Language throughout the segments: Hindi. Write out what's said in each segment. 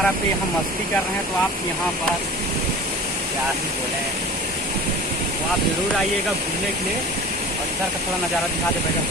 धारा पे हम मस्ती कर रहे हैं, तो आप यहाँ पर क्या ही बोले, तो आप ज़रूर आइएगा घूमने के लिए। और इधर का थोड़ा नज़ारा दिखाते बैठा।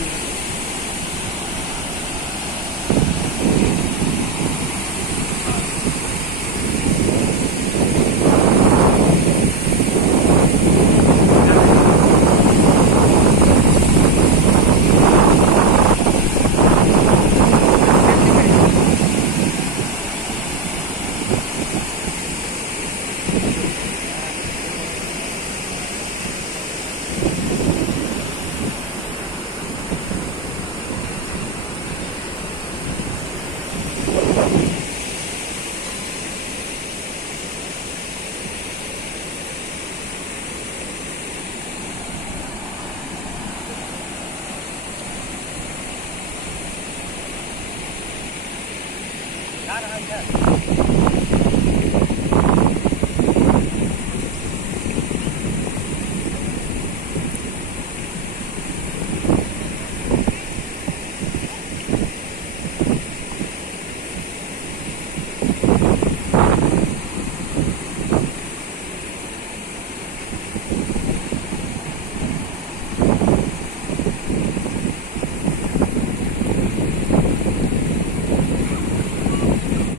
आ रहा है।